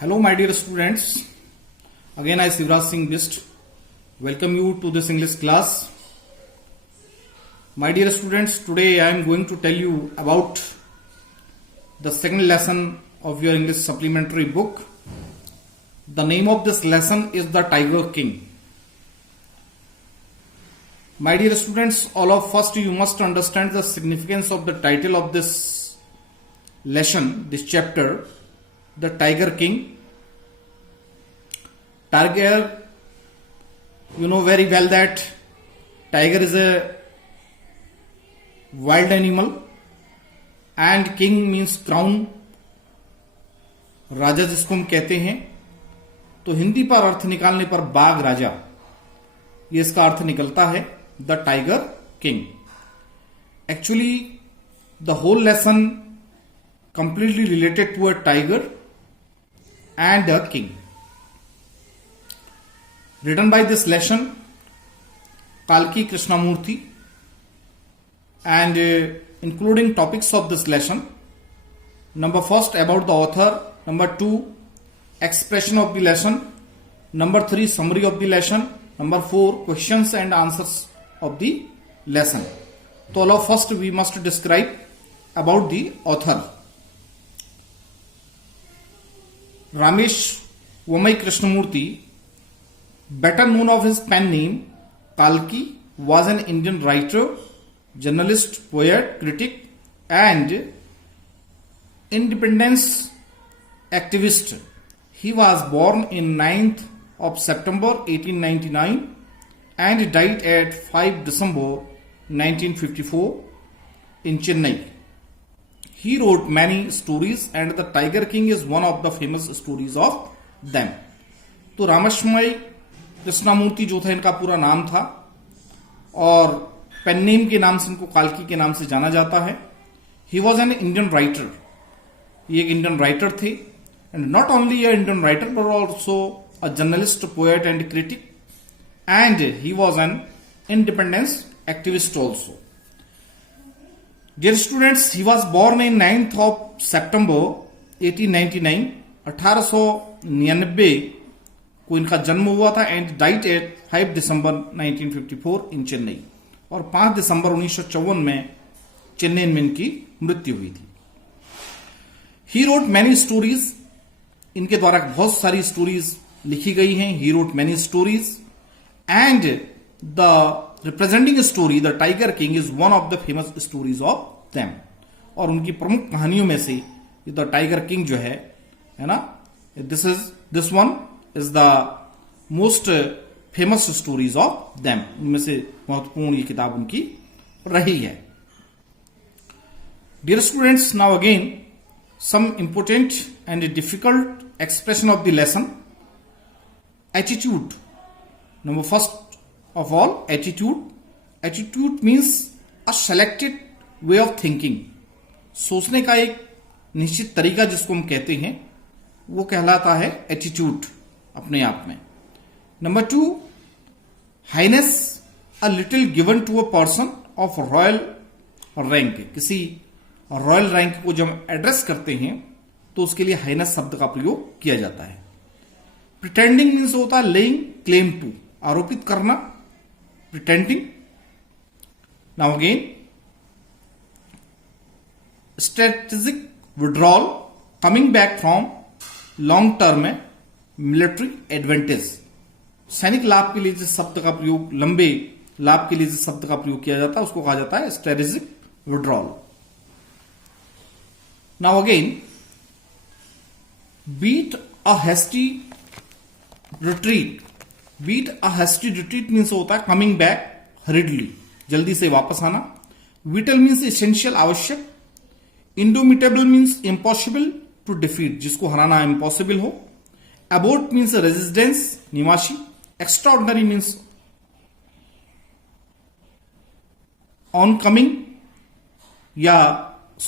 Hello, my dear students. Again, I, Sivraj Singh Bist, welcome you to this English class. My dear students, today I am going to tell you about the second lesson of your English supplementary book. The name of this lesson is The Tiger King. My dear students, all of first you must understand the significance of the title of this lesson, this chapter, The Tiger King. Tiger, you know very well that tiger is a wild animal and king means crown, राजा जिसको हम कहते हैं. तो हिंदी पर अर्थ निकालने पर बाघ राजा, ये इसका अर्थ निकलता है the tiger king. Actually the whole lesson completely related to a tiger and a king. Written by this lesson, Kalki Krishnamurthy, and including topics of this lesson. Number first, about the author. Number 2, expression of the lesson. Number 3, summary of the lesson. Number 4, questions and answers of the lesson. So, all of first we must describe about the author. Ramesh Vamai Krishnamurthy, better known of his pen name Kalki, was an Indian writer, journalist, poet, critic, and independence activist. He was born in 9th of September 1899 and died at 5 December 1954 in Chennai. He wrote many stories and The Tiger King is one of the famous stories of them. तो रामेश्वरी कृष्णमूर्ति जो था इनका पूरा नाम था और pen name के नाम से इनको काल्की के नाम से जाना जाता है. He was an Indian writer, ये एक इंडियन राइटर थे, and not only a Indian writer but also a journalist, poet and critic, and he was an independence activist also. Dear students, he was born in 9th of September 1899, 1899 को इनका जन्म हुआ था, and diet eight 5 दिसंबर 1954 इन चेन्नई, और 5 दिसंबर 1954 में चेन्नई में इनकी मृत्यु हुई थी. ही रोट मैनी स्टोरीज, इनके द्वारा बहुत सारी स्टोरीज लिखी गई हैं. He wrote many stories and the representing story the tiger king is one of the famous stories of them. और उनकी प्रमुख कहानियों में से द टाइगर किंग जो है ना, this one is the most famous stories of them. उनमें से महत्वपूर्ण ये किताब उनकी रही है. Dear students, now again some important and difficult expression of the lesson. Attitude. Number first of all, attitude means a selected way of thinking. सोचने का एक निश्चित तरीका जिसको हम कहते हैं वो कहलाता है एटीट्यूड अपने आप में. Number 2, highness, a little given to a person of royal rank. किसी रॉयल रैंक को जब एड्रेस करते हैं तो उसके लिए हाइनेस शब्द का प्रयोग किया जाता है. प्रिटेंडिंग मीन्स होता है लेइंग क्लेम टू, आरोपित करना, pretending. Now again, strategic withdrawal, coming back from long term military advantage. सैनिक लाभ के लिए जिस शब्द का प्रयोग, लंबे लाभ के लिए जिस शब्द का प्रयोग किया जाता है उसको कहा जाता है strategic withdrawal. Now again, beat a hasty retreat. Beat a hasty retreat means होता है कमिंग बैक हरिडली, जल्दी से वापस आना. विटल मीन्स एसेंशियल, आवश्यक. Indomitable means impossible to defeat, जिसको हराना इम्पॉसिबल हो. अबोट मीन्स रेजिडेंस, निवासी. एक्स्ट्राऑर्डिनरी मीन्स ऑन कमिंग, या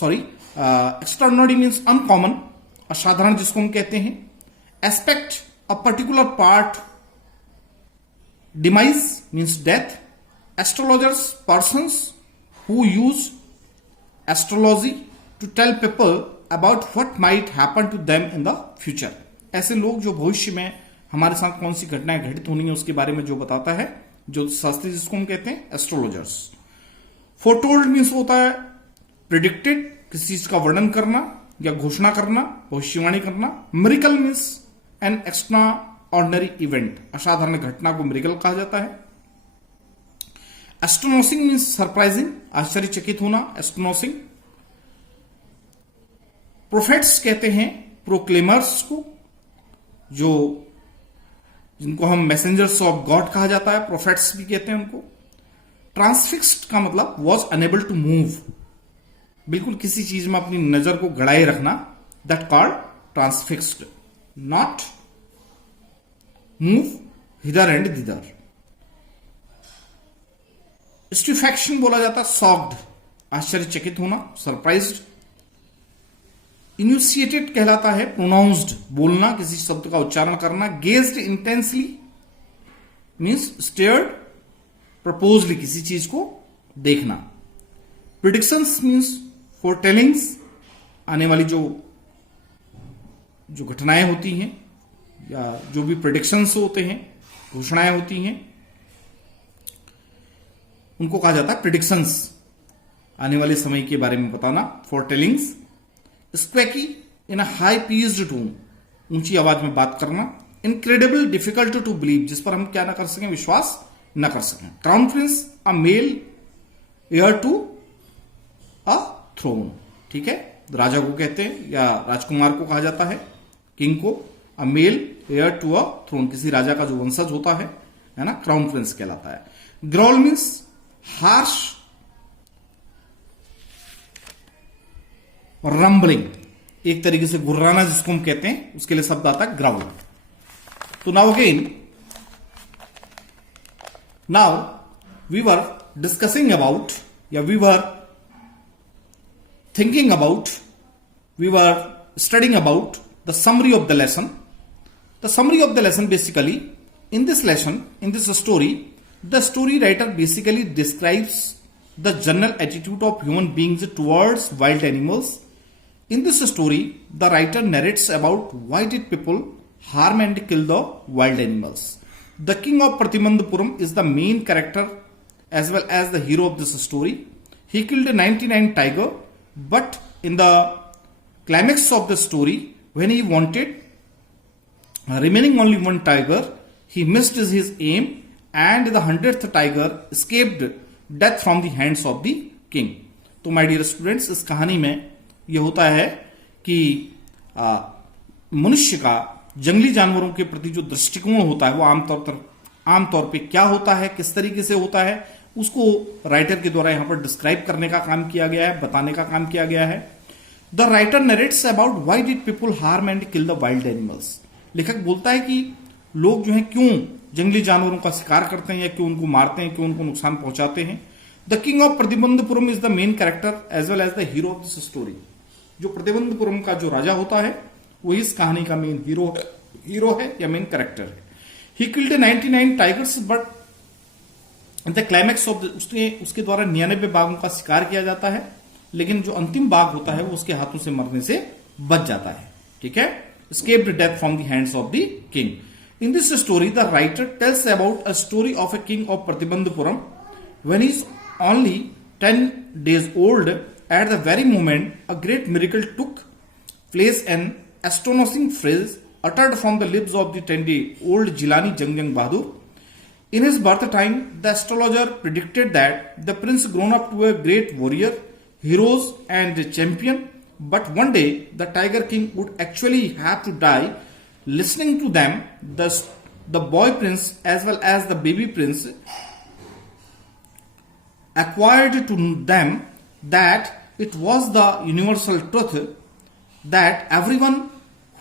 सॉरी एक्स्ट्राऑर्डिनरी मीन्स अनकॉमन, असाधारण जिसको हम कहते हैं. Aspect, a particular part. Demise means death. Astrologers, persons who use astrology to tell people about what might happen to them in the future. ऐसे लोग जो भविष्य में हमारे साथ कौन सी घटनाएं घटित होनी है उसके बारे में जो बताता है, ज्योतिष शास्त्री जिसको हम कहते हैं एस्ट्रोलॉजर्स। फोरटोल्ड मीन्स होता है प्रिडिक्टेड, किसी चीज का वर्णन करना या घोषणा करना, भविष्यवाणी करना। Miracle means an extra ordinary event, असाधारण घटना को मिरेकल कहा जाता है। एस्ट्रोनोसिंग मीन्स सरप्राइजिंग, आश्चर्यचकित होना, एस्ट्रोनोसिंग। प्रोफेट्स कहते हैं प्रोक्लेमर्स को, जो जिनको हम मैसेंजर्स ऑफ गॉड कहा जाता है, प्रोफेट्स भी कहते हैं उनको। ट्रांसफिक्स्ड का मतलब वॉज अनेबल टू मूव, बिल्कुल किसी चीज में अपनी नजर को गड़ाए रखना, that called transfixed, not move hither and thither. Stupefaction बोला जाता है शॉक्ड, आश्चर्यचकित होना, सरप्राइज्ड। इनिशिएटेड कहलाता है प्रोनाउंस्ड, बोलना, किसी शब्द का उच्चारण करना। Gazed intensely means stared purposely, किसी चीज को देखना। प्रिडिक्शंस मीन्स फोरटेलिंग्स, आने वाली जो घटनाएं होती हैं या जो भी प्रिडिक्शंस होते हैं, घोषणाएं होती हैं, उनको कहा जाता है प्रिडिक्शंस, आने वाले समय के बारे में बताना, फोरटेलिंग्स। स्क्वैकी इन अ हाई पीच्ड टोन, ऊंची आवाज में बात करना। इनक्रेडिबल, डिफिकल्ट टू बिलीव, जिस पर हम क्या ना कर सकें, विश्वास न कर सकें। Crown prince a male heir to a throne, ठीक है, राजा को कहते हैं या राजकुमार को कहा जाता है, किंग को। A male heir to a throne, किसी राजा का जो वंशज होता है ना, क्राउन प्रिंस कहलाता है। ग्रॉल मीन्स हार्श रंबलिंग, एक तरीके से गुर्राना जिसको हम कहते हैं, उसके लिए शब्द आता है ग्राउल। तो now again, now we were discussing about, या we were thinking about, we were studying about the summary of the lesson. The summary of the lesson basically, in this lesson, in this story, the story writer basically describes the general attitude of human beings towards wild animals. In this story, the writer narrates about why did people harm and kill the wild animals. The king of Pratibandhapuram is the main character as well as the hero of this story. He killed 99 tiger, but in the climax of the story, when he wanted remaining only one tiger, he missed his aim and the 100th tiger escaped death from the hands of the king. तो my dear students, इस कहानी में यह होता है कि मनुष्य का जंगली जानवरों के प्रति जो दृष्टिकोण होता है वो आमतौर पे क्या होता है, किस तरीके से होता है, उसको राइटर के द्वारा यहां पर डिस्क्राइब करने का काम किया गया है, बताने का काम किया गया है. The writer narrates about why did people harm and kill the wild animals. लेखक बोलता है कि लोग जो है क्यों जंगली जानवरों का शिकार करते हैं या क्यों उनको मारते हैं, क्यों उनको नुकसान पहुंचाते हैं. The king of Pratibandapuram is the main character as well as the hero of this story. जो प्रतिबंधपुरम का जो राजा होता है वो इस कहानी का मेन हीरो है या मेन कैरेक्टर है. He killed 99 tigers but the climax of उसके द्वारा 99 बाघों का शिकार किया जाता है, लेकिन जो अंतिम बाघ होता है वो उसके हाथों से मरने से बच जाता है. ठीक है. escaped death from the hands of the king. In this story, the writer tells about a story of a king of Pratibandhapuram. When he is only 10 days old, at the very moment a great miracle took place. An astonishing phrase uttered from the lips of the 10-day-old Jilani Jangjang Bahadur. In his birth time, the astrologer predicted that the prince grown up to a great warrior, heroes and champion. But one day, the Tiger King would actually have to die. Listening to them, the boy prince as well as the baby prince acquired to them that it was the universal truth that everyone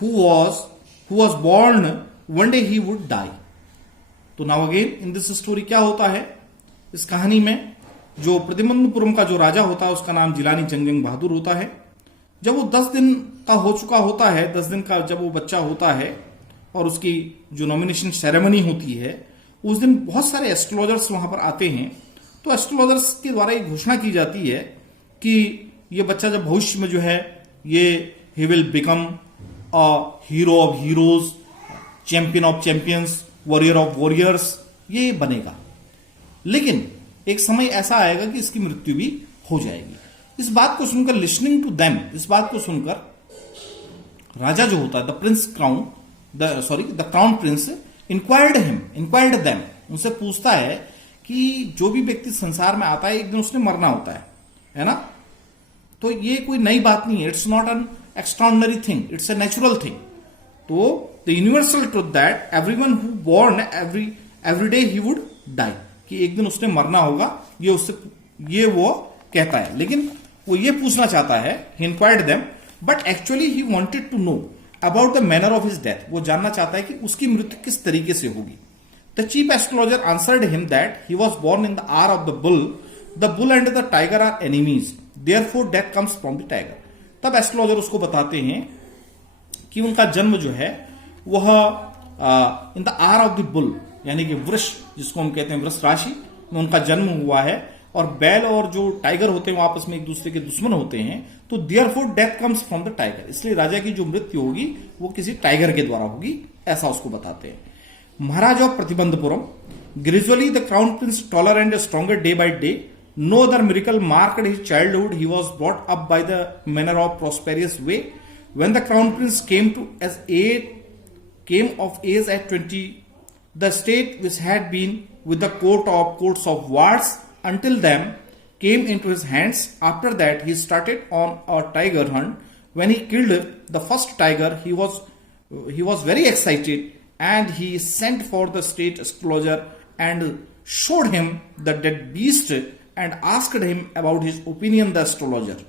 who was born one day he would die. तो now again in this story क्या होता है इस कहानी में, जो प्रतिबंधपुरम का जो राजा होता है उसका नाम जिलानी जंगजंग बहादुर होता है. जब वो 10 दिन का हो चुका होता है, 10 दिन का जब वो बच्चा होता है और उसकी जो नॉमिनेशन सेरेमनी होती है उस दिन बहुत सारे एस्ट्रोलॉजर्स वहां पर आते हैं. तो एस्ट्रोलॉजर्स के द्वारा एक घोषणा की जाती है कि ये बच्चा जब भविष्य में जो है ये he will become hero of heroes, champion of champions, warrior of warriors, ये बनेगा। लेकिन एक समय ऐसा आएगा कि इसकी मृत्यु भी हो जाएगी। इस बात को सुनकर, लिसनिंग टू देम, इस बात को सुनकर राजा जो होता है, the crown Prince inquired them, उनसे पूछता है कि जो भी व्यक्ति संसार में आता है एक दिन उसने मरना होता है ना। तो ये कोई नई बात नहीं है, it's not an extraordinary thing, it's a natural thing. तो the universal truth that everyone who born every day he would die, कि एक दिन उसने मरना होगा, ये वो कहता है। लेकिन वो ये पूछना चाहता है, he inquired them, but actually he wanted to know about the manner of his death, वो जानना चाहता है कि उसकी मृत्यु किस तरीके से होगी। The chief astrologer answered him that he was born in the hour of the bull and the tiger are enemies, therefore death comes from the tiger. तब एस्ट्रोलॉजर उसको बताते हैं कि उनका जन्म जो है वह in the hour of the bull, यानी कि वृष, जिसको हम कहते हैं वृष राशि में उनका जन्म हुआ है, और बैल और जो टाइगर होते हैं वो आपस में एक दूसरे के दुश्मन होते हैं। तो therefore death comes from the tiger, इसलिए राजा की जो मृत्यु होगी वो किसी टाइगर के द्वारा होगी, ऐसा उसको बताते हैं। Maharaj of Pratibandhapuram, gradually the crown prince taller and stronger day by day, no other miracle marked his childhood, he was brought up by the manner of prosperous way. When the crown prince came of age at 20, the state which had been with the courts of wars until then came into his hands. After that, he started on a tiger hunt. When he killed the first tiger, he was very excited, and he sent for the state astrologer and showed him the dead beast and asked him about his opinion. The astrologer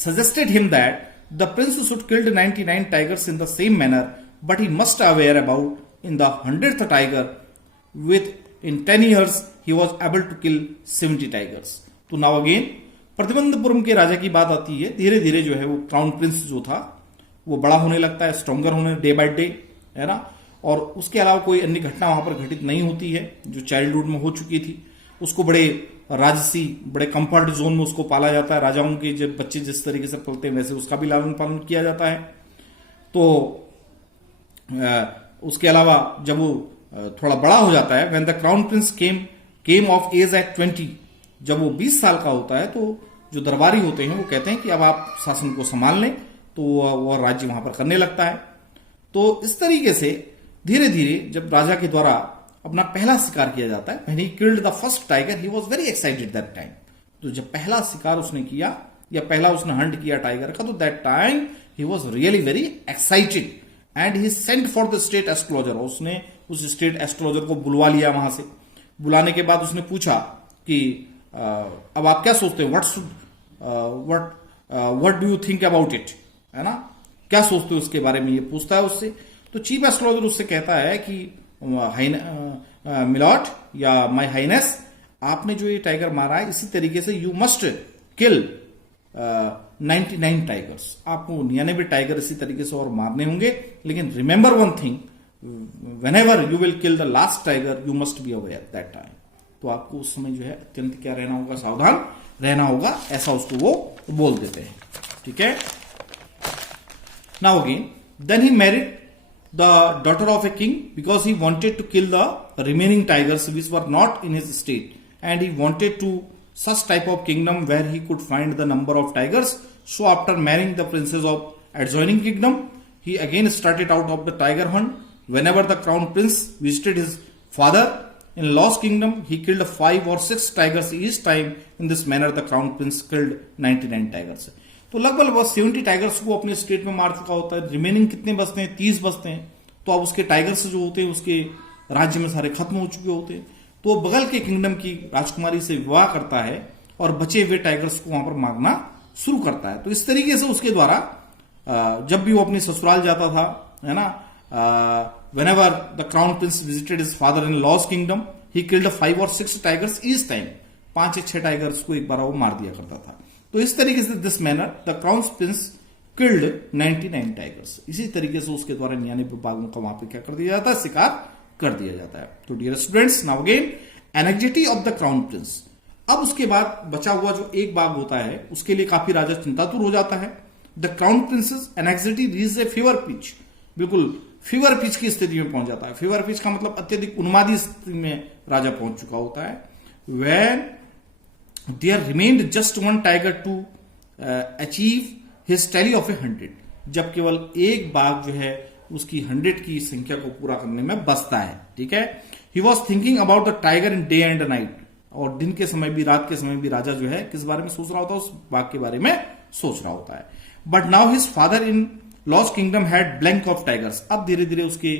suggested him that the prince should kill 99 tigers in the same manner, but he must aware about in the 100th tiger, in 10 years he was able to kill 70 tigers. तो now again Pratibandapuram के राजा की बात आती है। धीरे धीरे जो है वो क्राउन प्रिंस जो था वो बड़ा होने लगता है, स्ट्रॉन्गर होने डे बाय डे, है ना। और उसके अलावा कोई अन्य घटना वहां पर घटित नहीं होती है जो चाइल्डहुड में हो चुकी थी। उसको बड़े राजसी, बड़े कंफर्ट जोन में उसको पाला जाता है। राजाओं के जब बच्चे जिस तरीके से पलते हैं वैसे उसका भी लालन पालन किया जाता है। तो उसके अलावा जब वो थोड़ा बड़ा हो जाता है, when the crown prince came of age at 20, जब वो 20 साल का होता है, तो जो दरबारी होते हैं वो कहते हैं कि अब आप शासन को संभाल लें, तो वह राज्य वहां पर करने लगता है। तो इस तरीके से धीरे धीरे जब राजा के द्वारा अपना पहला शिकार किया जाता है, when he killed the first tiger he was very excited that time. तो जब पहला शिकार उसने किया या पहला उसने हंट किया टाइगर का, तो that time he was really very excited and he sent for the state astrologer. उसने उस स्टेट एस्ट्रोलॉजर को बुलवा लिया वहां से। बुलाने के बाद उसने पूछा कि अब आप क्या सोचते हैं, what do you think about it, है ना, क्या सोचते हो इसके बारे में, ये पूछता है उससे। तो चीफ एस्ट्रोलॉजर उससे कहता है कि मिलॉट या माय हाइनेस, आपने जो ये टाइगर मारा है इसी तरीके से यू मस्ट किल 99 टाइगर्स, आपको 99 टाइगर इसी तरीके से और मारने होंगे। लेकिन remember one thing, whenever you will kill the last tiger you must be aware that time. तो आपको उस समय जो है अत्यंत क्या रहना होगा, सावधान रहना होगा, ऐसा उसको वो बोल देते हैं। ठीक है। Now again then he married the daughter of a king because he wanted to kill the remaining tigers which were not in his state, and he wanted to such type of kingdom where he could find the number of tigers. So after marrying the princess of adjoining kingdom, he again started out of the tiger hunt. Whenever the crown prince visited his father-in-law's kingdom, he killed 5 or 6 tigers each time. In this manner the crown prince killed 99 tigers. तो लगभग 70 tigers को अपने state में मार चुका होता है। Remaining कितने बचते हैं, 30 बचते हैं। तो अब उसके टाइगर्स जो होते हैं उसके राज्य में सारे खत्म हो चुके होते हैं। तो वो बगल के किंगडम की राजकुमारी से विवाह करता है और बचे हुए टाइगर्स को वहां पर मारना शुरू करता है। तो इस तरीके से उसके द्वारा जब भी वो अपने ससुराल जाता था, है ना, whenever the crown prince visited his father in law's kingdom, he killed 5 or 6 tigers each time. 5 या 6 टाइगर्स को एक बार वो मार दिया करता था। तो इस तरीके से this manner the crown Prince killed 99 tigers. इसी तरीके से उसके द्वारा 99 बाघों का वहां पे क्या कर दिया जाता है, शिकार कर दिया जाता है। तो dear students, now again anxiety of the crown prince. अब उसके बाद बचा हुआ जो एक बाघ होता है उसके लिए काफी राजा चिंतातुर हो जाता है। The crown princess anxiety reach a fever pitch, बिल्कुल फीवर पिच की स्थिति में पहुंच जाता है। फीवर पिच का मतलब अत्यधिक उन्मादी स्थिति में राजा पहुंच चुका होता है। When there remained just one tiger to achieve his tally of 100, जब केवल एक बाघ जो है उसकी 100 की संख्या को पूरा करने में बचता है, ठीक है। He was thinking about the tiger in day and night, और दिन के समय भी रात के समय भी राजा जो है किस बारे में सोच रहा होता है, उस बाघ के बारे में सोच रहा होता है। But now his father in law's kingdom had blank of tigers, अब धीरे धीरे उसके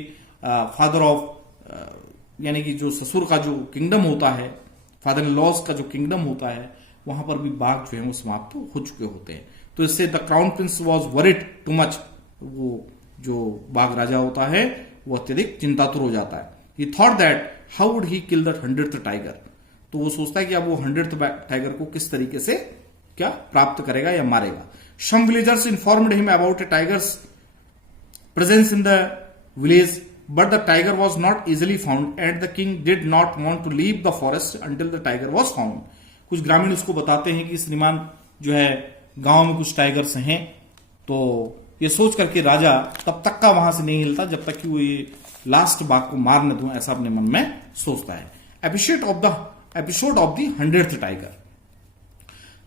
फादर ऑफ यानी कि जो ससुर का जो किंगडम होता है, फादर इन लॉज का जो किंगडम होता है, वहां पर भी बाघ जो है वो समाप्त हो चुके होते हैं। तो इससे the crown Prince was worried too much, वो जो बाघ राजा होता है वो अत्यधिक चिंतातुर हो जाता है। ही thought that how would he kill the 100th tiger, तो वो सोचता है कि अब वो 100th टाइगर को किस तरीके से क्या प्राप्त करेगा या मारेगा। Some villagers informed him about a tiger's presence in the village, but the tiger was not easily found and the king did not want to leave the forest until the tiger was found. कुछ ग्रामीण उसको बताते हैं कि श्रीमान जो है गांव में कुछ टाइगर्स हैं, तो ये सोच करके राजा तब तक का वहां से नहीं हिलता जब तक कि वो ये लास्ट बाघ को मार न दूं, ऐसा अपने मन में सोचता है। Episode of the 100th tiger.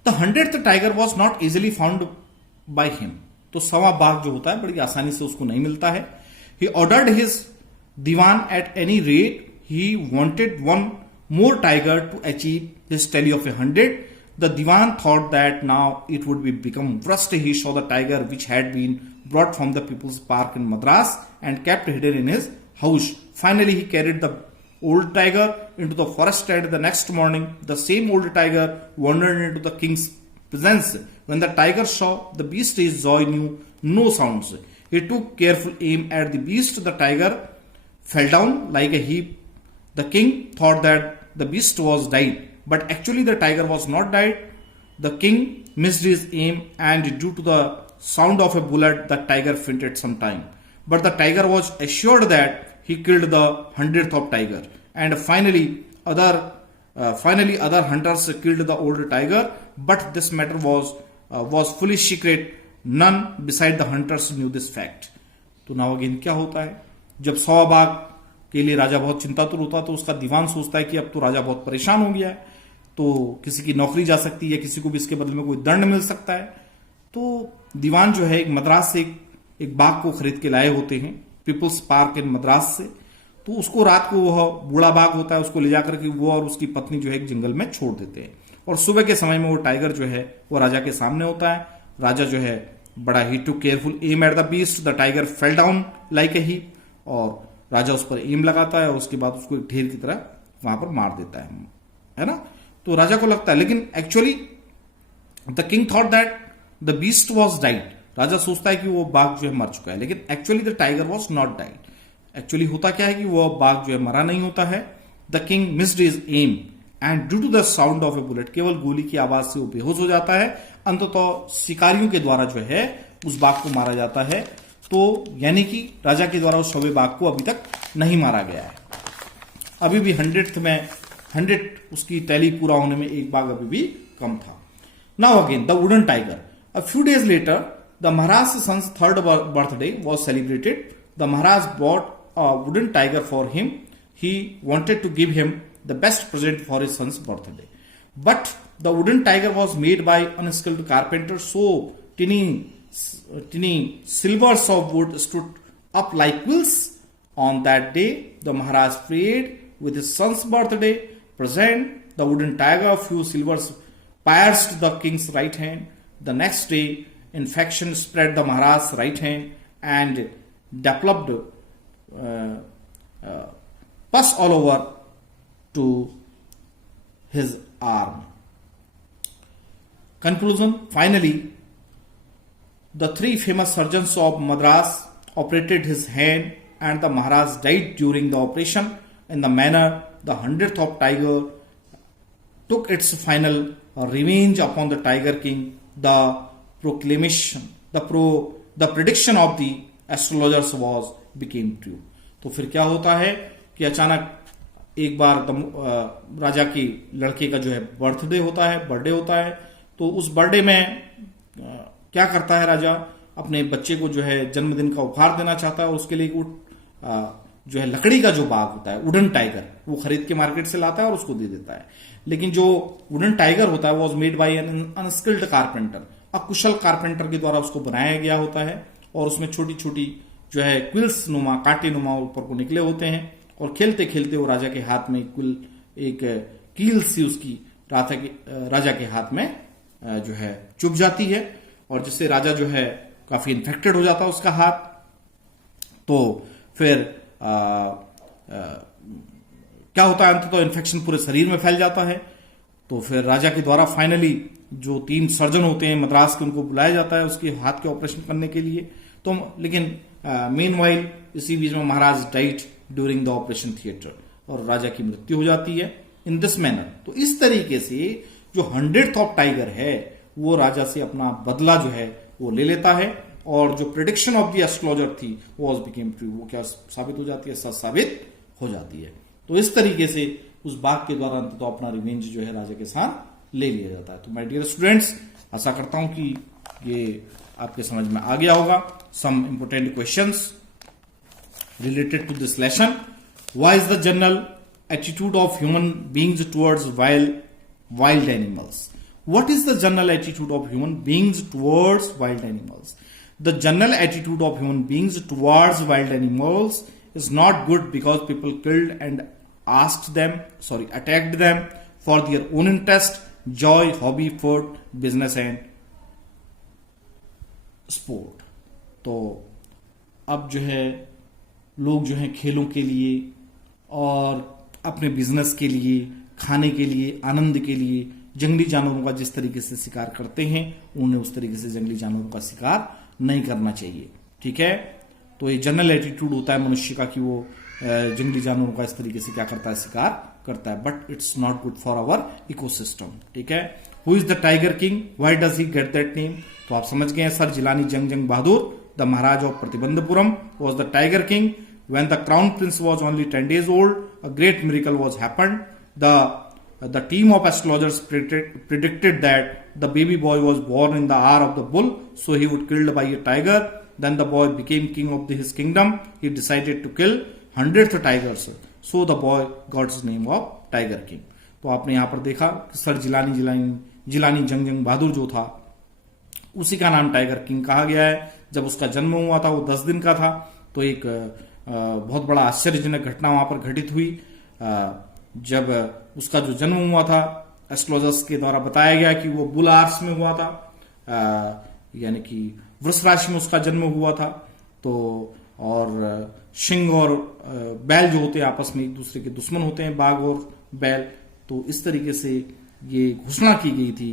The 100th tiger was not easily found by him, तो सवा बाघ जो होता है बड़ी आसानी से उसको नहीं मिलता है। He ordered his diwan at any rate. He wanted one more tiger to achieve his tally of 100. The diwan thought that now it would be become worst. He saw the tiger which had been brought from the People's Park in Madras and kept hidden in his house. Finally, he carried the old tiger into the forest, and the next morning, the same old tiger wandered into the king's presence. When the tiger saw the beast, his joy knew no sounds. He took careful aim at the beast. The tiger fell down like a heap. The king thought that the beast was died, but actually the tiger was not died. The king missed his aim, and due to the sound of a bullet, the tiger fainted some time. But the tiger was assured that he killed the 100th of tiger, and finally other hunters killed the old tiger. But this matter was fully secret. None beside the hunters knew this fact. तो now again क्या होता है, जब सवा बाघ के लिए राजा बहुत चिंतातुर होता है तो उसका दीवान सोचता है कि अब तो राजा बहुत परेशान हो गया है, तो किसी की नौकरी जा सकती है, किसी को भी इसके बदले में कोई दंड मिल सकता है। तो दीवान जो है एक मद्रास से एक बाघ को खरीद के लाए होते हैं पीपुल्स पार्क इन मद्रास से। तो उसको रात को वह बूढ़ा बाघ होता है उसको ले जाकर के वो और उसकी पत्नी जो है एक जंगल में छोड़ देते हैं, और सुबह के समय में वो टाइगर जो है वो राजा के सामने होता है। राजा जो है बड़ा ही too careful aim at the beast, the tiger fell down like a heap, और राजा उस पर एम लगाता है और उसके बाद उसको एक ढेर की तरह वहां पर मार देता है ना। तो राजा को लगता है, लेकिन actually the king thought that the beast was died. राजा सोचता है कि वो बाघ जो है मर चुका है, लेकिन actually the tiger was not died. Actually होता क्या है कि वो बाघ जो है मरा नहीं होता है। The king missed his aim and due to the sound of a bullet, केवल गोली की आवाज से वो बेहोश हो जाता है। अंततः शिकारियों के द्वारा जो है उस बाघ को मारा जाता है। तो यानी कि राजा के द्वारा उस शवे बाघ को अभी तक नहीं मारा गया है। अभी भी 100 उसकी टैली पूरा होने में एक बाघ अभी भी कम था। Now again the wooden tiger. A few days later the Maharaja sons 3rd birthday was celebrated. The Maharaja bought a wooden tiger for him. He wanted to give him the best present for his son's birthday. But the wooden tiger was made by unskilled carpenter, so tiny slivers of wood stood up like quills. On that day, the Maharaj prayed with his son's birthday present. The wooden tiger, few silvers pierced the king's right hand. The next day, infection spread the Maharaj's right hand and developed pus all over to his arm. Conclusion. Finally, the 3 famous surgeons of Madras operated his hand and the Maharaj died during the operation. In the manner, the 100th of tiger took its final revenge upon the Tiger King. The prediction of the astrologers became true. तो फिर क्या होता है कि अचानक एक बार राजा की लड़के का जो है बर्थडे होता है, तो उस बर्थडे में क्या करता है राजा, अपने बच्चे को जो है जन्मदिन का उपहार देना चाहता है और उसके लिए जो है लकड़ी का जो बाघ होता है, वुडन टाइगर, वो खरीद के मार्केट से लाता है और उसको दे देता है। लेकिन जो वुडन टाइगर होता है was made by an unskilled carpenter, अकुशल कारपेंटर के द्वारा उसको बनाया गया होता है और उसमें छोटी छोटी जो है क्विल्स नुमा, कांटे नुमा ऊपर को निकले होते हैं और खेलते खेलते वो राजा के हाथ में एक कील सी उसकी राजा के हाथ में जो है चुभ जाती है और जिससे राजा जो है काफी इन्फेक्टेड हो जाता है उसका हाथ। तो फिर क्या होता है, अंततः तो इन्फेक्शन पूरे शरीर में फैल जाता है। तो फिर राजा के द्वारा फाइनली जो 3 सर्जन होते हैं मद्रास के, उनको बुलाया जाता है उसके हाथ के ऑपरेशन करने के लिए। तो लेकिन मीनवाइल इसी बीच में Maharaj died during the operation theatre और राजा की मृत्यु हो जाती है इन दिस मैनर। तो इस तरीके से जो 100th ऑफ टाइगर है वो राजा से अपना बदला जो है वो ले लेता है और जो प्रेडिक्शन ऑफ द एस्ट्रोलॉजर थी वॉज बिकेम ट्रू, वो क्या साबित हो जाती है, सच साबित हो जाती है। तो इस तरीके से उस बाघ के द्वारा अंत तो अपना रिवेंज जो है राजा के साथ ले लिया जाता है। तो माय डियर स्टूडेंट्स, आशा करता हूं कि ये आपके समझ में आ गया होगा। Some important questions related to this lesson. Why is the general attitude of human beings towards wild animals? What is the general attitude of human beings towards wild animals? The general attitude of human beings towards wild animals is not good because people killed and attacked them for their own interest, joy, hobby, food, business and sport. तो अब जो है लोग जो हैं खेलों के लिए और अपने बिजनेस के लिए, खाने के लिए, आनंद के लिए जंगली जानवरों का जिस तरीके से शिकार करते हैं उन्हें उस तरीके से जंगली जानवरों का शिकार नहीं करना चाहिए। ठीक है, तो ये जनरल एटीट्यूड होता है मनुष्य का कि वो जंगली जानवरों का इस तरीके से क्या करता है, शिकार करता है, but it's not good for our ecosystem. ठीक है, who is the tiger king, why does he get that name? तो आप समझ गए, सर जिलानी जंग बहादुर, the Maharaj of Pratibandhapuram, was the Tiger King. When the crown prince was only 10 days old, a great miracle was happened. The team of astrologers predicted that the baby boy was born in the hour of the bull, so he would killed by a tiger. Then the boy became king of his kingdom. He decided to kill 100th tigers, so the boy got his name of Tiger King. तो आपने यहाँ पर देखा कि sir Jilani जंग बहादुर जो था उसी का नाम टाइगर किंग कहा गया है। जब उसका जन्म हुआ था वो 10 दिन का था। तो एक बहुत बड़ा आश्चर्यजनक घटना वहां पर घटित हुई। जब उसका जो जन्म हुआ था एस्ट्रोलॉजर्स के द्वारा बताया गया कि वो बुल आर्स में हुआ था, यानी कि वृष राशि में उसका जन्म हुआ था। तो और सिंह और बैल जो होते हैं आपस में एक दूसरे के दुश्मन होते हैं, बाघ और बैल। तो इस तरीके से ये घोषणा की गई थी